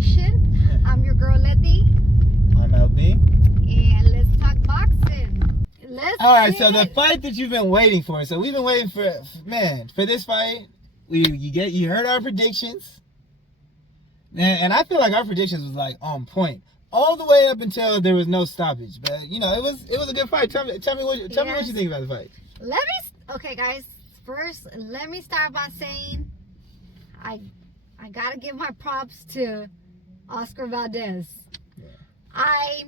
edition. I'm your girl Leti. I'm LB. And let's talk boxing. All right, so the fight that you've been waiting for. So we've been waiting for this fight. You heard our predictions, and I feel like our predictions was like on point all the way up until there was no stoppage. But it was a good fight. Tell me what you think about the fight. Okay, guys. First, let me start by saying I gotta give my props to OSCAR VALDEZ. Yeah. I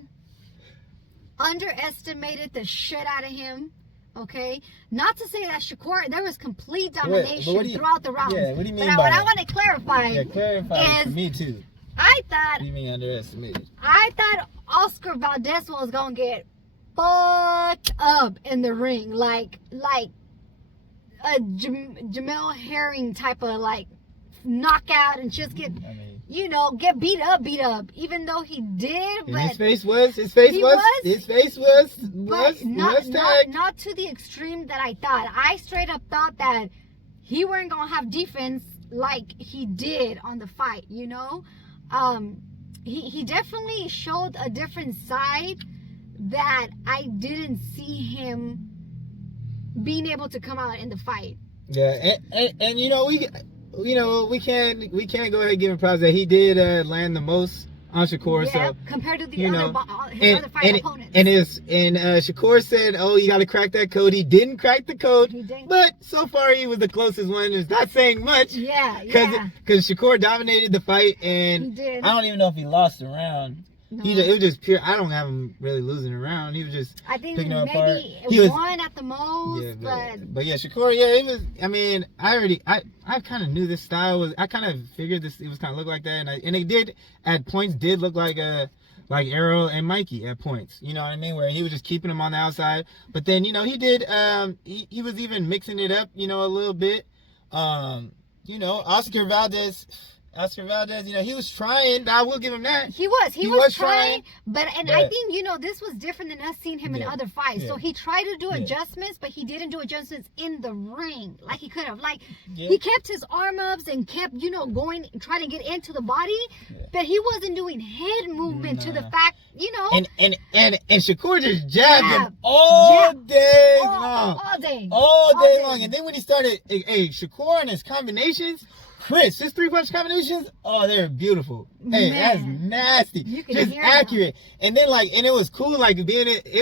underestimated the shit out of him. Okay, not to say that Shakur, there was complete domination throughout the rounds. Yeah, what do you mean but by what I want to clarify, is me too. I thought. What do you mean underestimated? I thought OSCAR VALDEZ was gonna get fucked up in the ring, like a Jamel Herring type of like knockout and just get get beat up. Even though he did, but his face was tagged. Not to the extreme that I thought. I straight up thought that he weren't gonna have defense like he did on the fight. He definitely showed a different side that I didn't see him being able to come out in the fight. Yeah, and we can't go ahead and give him props that he did land the most on Shakur. Yeah, so compared to the other fight opponents. And Shakur said, "Oh, you got to crack that code." He didn't crack the code, but so far he was the closest one. It's not saying much. Yeah, because Shakur dominated the fight, and he did. I don't even know if he lost a round. No. It was just pure. I don't have him really losing a round. He was just picking him apart. Maybe one at the most. Yeah, but yeah, Shakur. Yeah, it was. I mean, I kind of knew this style was. I kind of figured this. It was kind of look like that, and it did at points. Did look like Errol and Mikey at points. You know what I mean? Where he was just keeping them on the outside. But then he did. He was even mixing it up. A little bit. OSCAR VALDEZ, he was trying. I will give him that. He was trying. But I think, this was different than us seeing him in other fights. Yeah. So he tried to do adjustments, but he didn't do adjustments in the ring like he could have. He kept his arm ups and kept, going, trying to get into the body, but he wasn't doing head movement to the fact, And Shakur just jabbed him all day long. All day long. And then when he started, Shakur and his combinations, his 3-punch combinations, they're beautiful. Hey, that's nasty. Just accurate. And then and it was cool it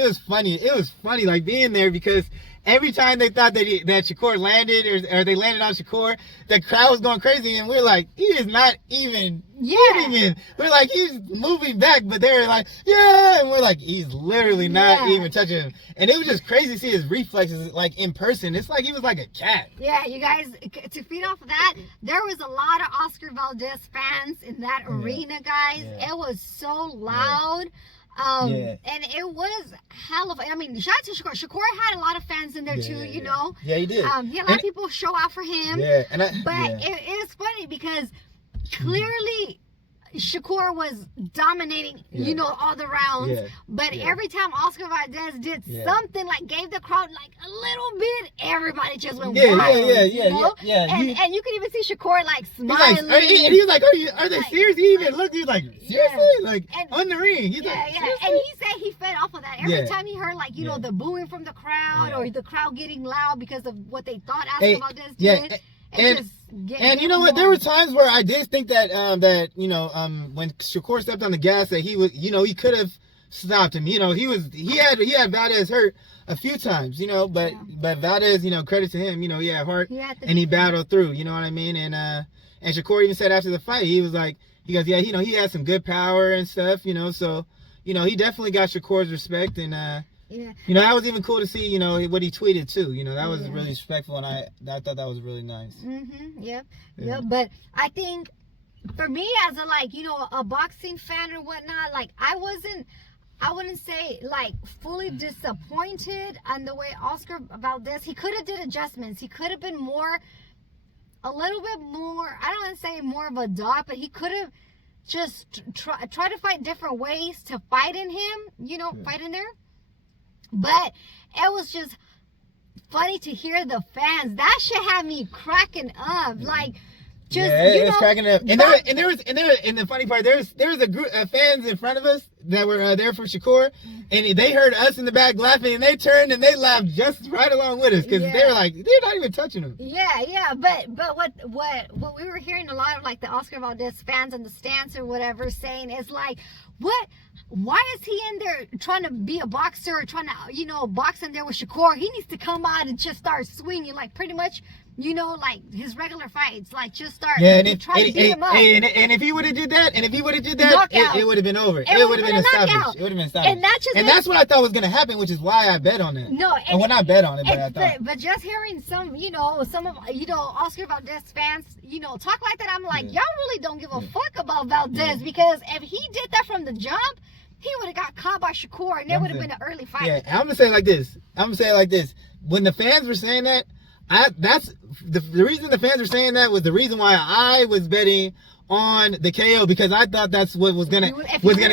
was funny. It was funny being there because every time they thought that Shakur landed or they landed on Shakur, the crowd was going crazy and we're like, he is not even hitting him. We're like, he's moving back, but they're like, yeah, and we're like, he's literally not even touching him. And it was just crazy to see his reflexes in person. It's like he was like a cat. Yeah, you guys, to feed off of that, there was a lot of OSCAR VALDEZ fans in that arena, guys. It was so loud. And it was hell of. I mean, shout out to Shakur. Shakur had a lot of fans in there too. Yeah, he did. He had a lot of people show out for him. Yeah, it is funny because clearly Shakur was dominating, all the rounds. Yeah. But every time OSCAR VALDEZ did something gave the crowd a little bit, everybody just went wild. Yeah. And you could even see Shakur smiling. And he was like, "Are they serious?" He even looked. He was like, "Seriously?" On the ring. He's like, "Seriously?" And he said he fed off of that. Every time he heard the booing from the crowd or the crowd getting loud because of what they thought OSCAR VALDEZ did. And you know what? There were times where I did think that when Shakur stepped on the gas that he was he could have stopped him. He had VALDEZ hurt a few times, but VALDEZ, credit to him, he had heart and he battled through, you know what I mean? And Shakur even said after the fight, he goes, he had some good power and stuff, so he definitely got Shakur's respect and that was even cool to see, what he tweeted too. That was really respectful, and I thought that was really nice. Yep. But I think for me as a boxing fan or whatnot, I wouldn't say fully disappointed on the way OSCAR VALDEZ. He could have did adjustments. He could have been a little bit more. I don't want to say more of a dog, but he could have just try to find different ways to fight in him. Fight in there. But it was just funny to hear the fans. That shit had me cracking up. Just, it's cracking up. And the funny part, there was a group of fans in front of us that were there for Shakur, and they heard us in the back laughing, and they turned and they laughed just right along with us because they were like, they're not even touching him. Yeah, but what we were hearing a lot of like the Oscar Valdez fans in the stands or whatever saying is like, why is he in there trying to be a boxer or trying to, box in there with Shakur? He needs to come out and just start swinging, like pretty much, like his regular fights, like just start trying to beat him up. And if he would have did that, it would have been over. It would have been established. It would have been established. And that's what I thought was going to happen, which is why I bet on it. No, and when I bet on it, but I thought. But just hearing some of Oscar Valdez fans, talk like that, I'm like, y'all really don't give a fuck about Valdez because if he did that from the jump, he would have got caught by Shakur, and there would have been an early fight. Yeah, I'm gonna say it like this. When the fans were saying that, that's the reason the fans were saying that was the reason why I was betting on the KO because I thought that's what was gonna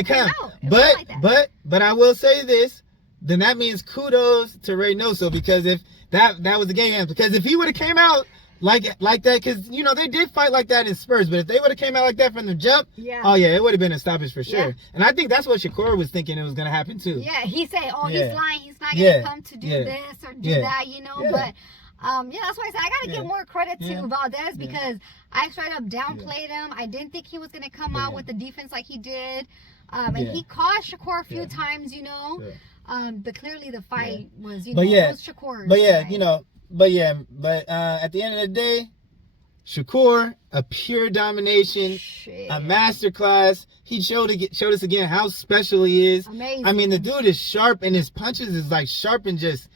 come. But I will say this. Then that means kudos to Reynoso because if that was the game, because if he would have came out like that, because they did fight like that in Spurs, but if they would have came out like that from the jump, it would have been a stoppage for sure. And I think that's what Shakur was thinking it was gonna happen too. Yeah, he said, he's lying, he's not gonna come to do this or do that, but that's why I said I gotta give more credit to Valdez because I straight up downplayed him. I didn't think he was gonna come out with the defense like he did, and he caught Shakur a few times, but clearly the fight was, it was Shakur's fight. But at the end of the day, Shakur, a pure domination, a masterclass. He showed us again how special he is. Amazing. I mean, the dude is sharp, and his punches is like sharp and just,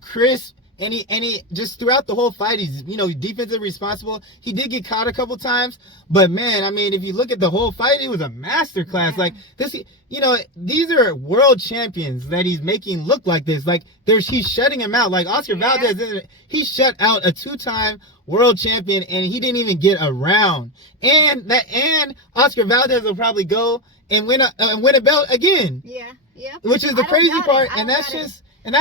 crisp. And he just throughout the whole fight, he's defensive responsible. He did get caught a couple times, but man, I mean, if you look at the whole fight, it was a masterclass. Yeah. Like this, these are world champions that he's making look like this. Like he's shutting him out. Like Oscar Valdez, he shut out a 2-time world champion, and he didn't even get a round. And Oscar Valdez will probably go and win a belt again. Yeah. Which is the crazy part, and that's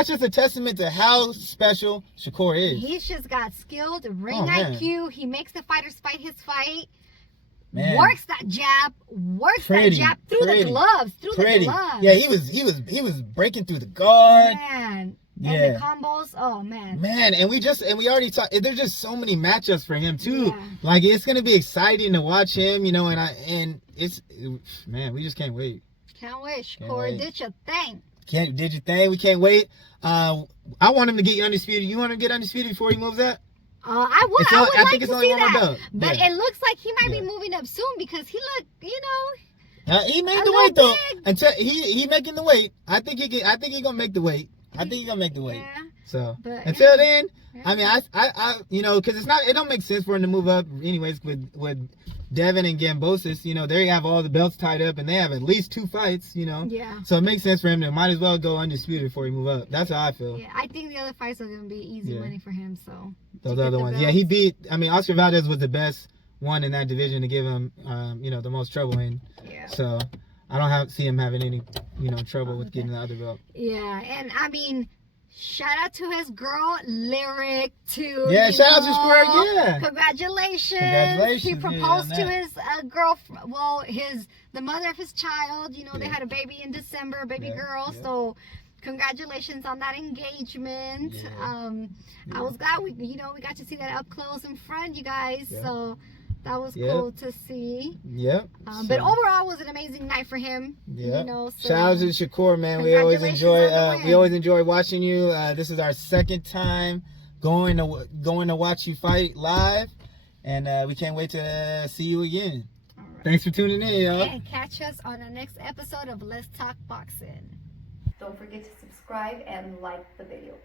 just a testament to how special Shakur is. He's just got skilled ring IQ. He makes the fighters fight his fight. Man. Works that jab. That jab through the gloves. The gloves. Yeah, he was breaking through the guard. Man. And the combos. Oh man. Man, and we already talked. There's just so many matchups for him too. Yeah. Like it's gonna be exciting to watch him. And we just can't wait. Can't wait, Shakur. Did your thing. Did your thing. We can't wait. I want him to get undisputed. You want him to get undisputed before he moves up? I would like to see that. But it looks like he might be moving up soon because he looked, he made the weight though. Until he making the weight. I think he gonna make the weight. Yeah. So until then, I mean, I because it don't make sense for him to move up anyways with Devin and Gambosis, they have all the belts tied up and they have at least 2 fights, Yeah. So it makes sense for him to might as well go undisputed before he move up. That's how I feel. Yeah, I think the other fights are going to be easy money for him, so. Those other ones. Yeah, he beat, Oscar Valdez was the best one in that division to give him, the most trouble in. Yeah. So I don't see him having any, trouble with getting the other belt. Yeah, and shout out to his girl, Lyric, too. Yeah, shout out to Square, yeah. Congratulations. He proposed to his girl, the mother of his child. They had a baby in December, baby girl. Yeah. So congratulations on that engagement. Yeah. I was glad we got to see that up close in front, you guys. Yeah. So that was cool to see. Yep. But overall, it was an amazing night for him. Yeah. Shout out to Shakur, man. We always enjoy watching you. This is our second time going to watch you fight live, and we can't wait to see you again. All right. Thanks for tuning in, y'all. And catch us on the next episode of Let's Talk Boxing. Don't forget to subscribe and like the video.